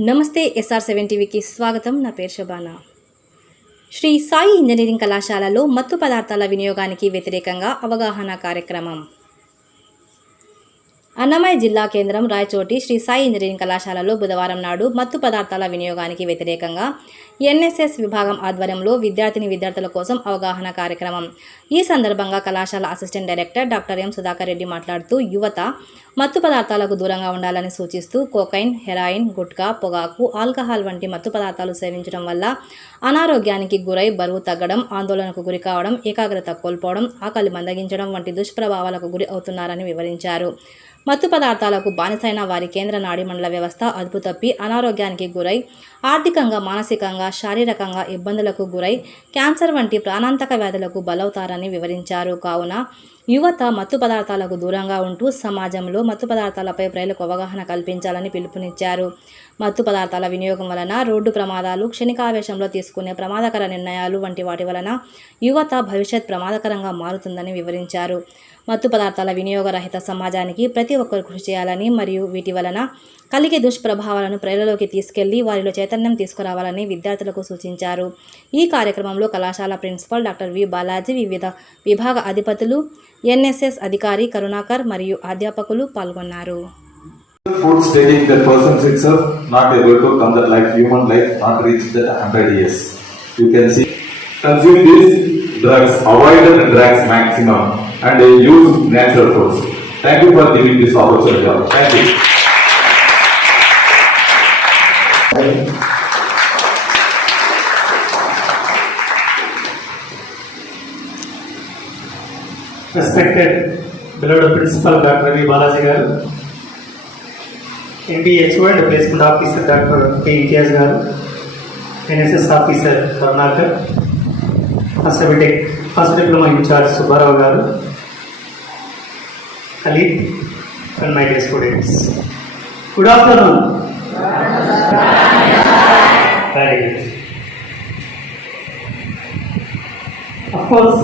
నమస్తే SR seven టీవీకి స్వాగతం. నా పేరు శబానా. శ్రీ సాయి ఇంజనీరింగ్ కళాశాలలో మత్తు పదార్థాల వినియోగానికి వ్యతిరేకంగా అవగాహన కార్యక్రమం. అన్నమయ్య జిల్లా కేంద్రం రాయచోటి శ్రీ సాయి ఇంజనీరింగ్ కళాశాలలో బుధవారం నాడు మత్తు పదార్థాల వినియోగానికి వ్యతిరేకంగా ఎన్ఎస్ఎస్ విభాగం ఆధ్వర్యంలో విద్యార్థిని విద్యార్థుల కోసం అవగాహన కార్యక్రమం. ఈ సందర్భంగా కళాశాల assistant director doctor M Sudhakar Reddy మాట్లాడుతూ యువత మత్తు పదార్థాలకు దూరంగా ఉండాలని సూచిస్తూ కోకైన్ హెరాయిన్ గుట్కా పొగాకు ఆల్కహాల్ వంటి మత్తు పదార్థాలు సేవించడం వల్ల అనారోగ్యానికి గురై బరువు తగ్గడం ఆందోళనకు గురి కావడం ఏకాగ్రత కోల్పోవడం ఆకలి మందగించడం వంటి దుష్ప్రభావాలకు గురి అవుతున్నారని వివరించారు. మత్తు పదార్థాలకు బానిసైన వారి కేంద్ర నాడీమండల వ్యవస్థ అదుపు తప్పి అనారోగ్యానికి గురై ఆర్థికంగా మానసికంగా శారీరకంగా ఇబ్బందులకు గురై క్యాన్సర్ వంటి ప్రాణాంతక వ్యాధులకు బలవుతారని వివరించారు. కావున యువత మత్తు పదార్థాలకు దూరంగా ఉంటూ సమాజంలో మత్తు పదార్థాలపై ప్రజలకు అవగాహన కల్పించాలని పిలుపునిచ్చారు. మత్తు పదార్థాల వినియోగం వలన రోడ్డు ప్రమాదాలు క్షణికావేశంలో తీసుకునే ప్రమాదకర నిర్ణయాలు వంటి వాటి వలన యువత భవిష్యత్ ప్రమాదకరంగా మారుతుందని వివరించారు. మత్తు పదార్థాల వినియోగ రహిత సమాజానికి ప్రతి ఒక్కరు కృషి చేయాలని మరియు వీటి వలన కలిగే దుష్ప్రభావాలను ప్రజలలోకి తీసుకెళ్ళి వారిలో చైతన్యం తీసుకురావాలని విద్యార్థులకు సూచించారు. ఈ కార్యక్రమంలో కళాశాల ప్రిన్సిపల్ డాక్టర్ వి బాలాజీ వివిధ విభాగ అధిపతులు ఎన్ఎస్ఎస్ అధికారి కరుణాకర్ మరియు అధ్యాపకులు పాల్గొన్నారు food stating that persons itself not able to come that life, human life not reach that 100 years. You can see, consume these drugs, avoid the drugs maximum and uh, use natural foods. Thank you for giving this opportunity. Thank you. Respected beloved principal doctor V Balaji garu MBHO and placement officer doctor K Itihas garu NSS officer Karunakar first first diploma in charge Subbarao garu Khalid and my dear students good afternoon very good of course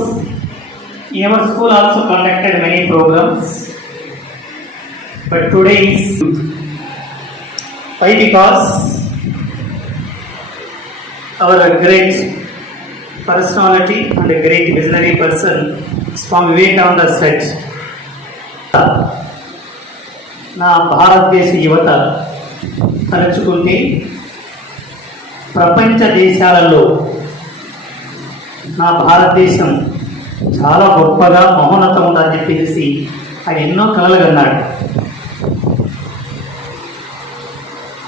Our school also conducted many programs, but today is why because our great personality and a great visionary person, Swami Vivekananda said, నా భారతదేశ యువత తలుచుకుంటే ప్రపంచ దేశాలలో నా భారతదేశం చాలా గొప్పగా మహోన్నతం ఉందని చెప్పేసి ఆయన ఎన్నో కలలు కన్నాడు.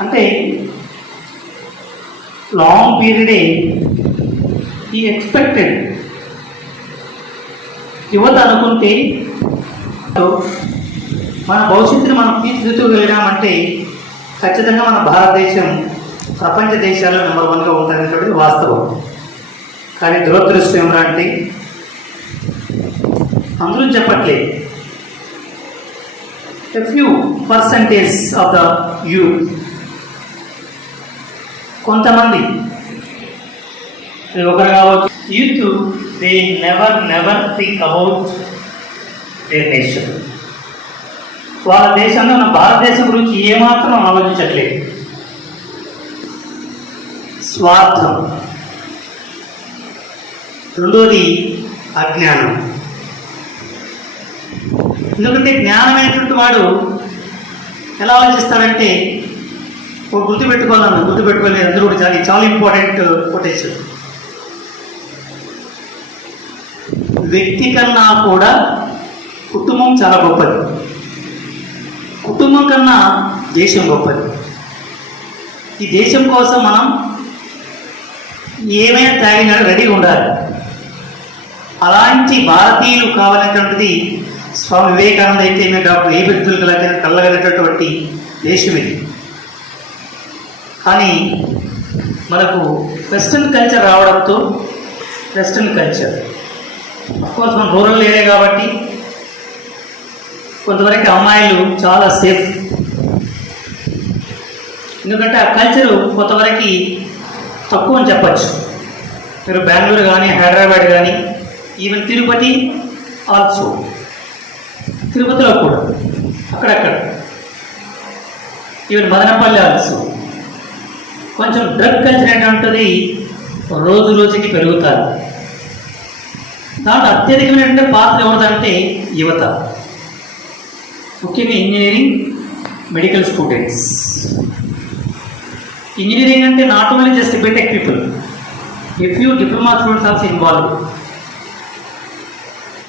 అంటే లాంగ్ పీరియడే ఈ ఎక్స్పెక్టెడ్ యువత అనుకుంటే మన భవిష్యత్తుని మనం తీర్చిదిద్దుకోగలిగామంటే ఖచ్చితంగా మన భారతదేశం ప్రపంచ దేశాల్లో నెంబర్ వన్గా ఉంటుంది వాస్తవం. కానీ దురదృష్టం ఏమంటే అందరూ చెప్పట్లేదు a few percentage of the you కొంతమంది. ఒకరు కావచ్చు. Youth they never never think about their nation వాళ్ళ దేశంలో మన భారతదేశం గురించి ఏమాత్రం ఆలోచించట్లేదు. స్వార్థం. రెండోది అజ్ఞానం. ఎందుకంటే జ్ఞానమైనటువంటి వాడు ఎలా ఆలోచిస్తాడంటే ఒక గుర్తు పెట్టుకోవాలన్న గుర్తు అందరూ కూడా చాలా చాలా ఇంపార్టెంట్ కొటేషన్ వ్యక్తి కన్నా కూడా కుటుంబం చాలా గొప్పది. కుటుంబం కన్నా దేశం గొప్పది. ఈ దేశం కోసం మనం ఏమైనా త్యాగినా రెడీగా ఉండాలి. అలాంటి భారతీయులు కావాలనేటువంటిది స్వామి వివేకానంద అయితే మేము డాక్టర్ ఏ వ్యక్తులు కల కలగలిగినటువంటి దేశం ఇది. కానీ మనకు వెస్ట్రన్ కల్చర్ రావడంతో వెస్ట్రన్ కల్చర్. అఫ్కోర్స్ మనం రూరల్ ఏరియా కాబట్టి కొంతవరకు అమ్మాయిలు చాలా సేఫ్. ఎందుకంటే ఆ కల్చరు కొంతవరకు తక్కువ అని చెప్పచ్చు. మీరు బెంగళూరు కానీ హైదరాబాద్ కానీ ఈవెన్ తిరుపతి ఆల్సో. తిరుపతిలో కూడా అక్కడక్కడ. ఈవెన్ మదనపల్లి ఆల్సో కొంచెం డ్రగ్ కల్చర్ ఏంటంటుంది రోజు రోజుకి పెరుగుతారు. దాంట్లో అత్యధికమైనటువంటి పాత్ర ఎవరిదంటే యువత. ముఖ్యంగా ఇంజనీరింగ్ మెడికల్ స్టూడెంట్స్ ఇంజనీరింగ్ అంటే not only just BTech people if you diploma students also involve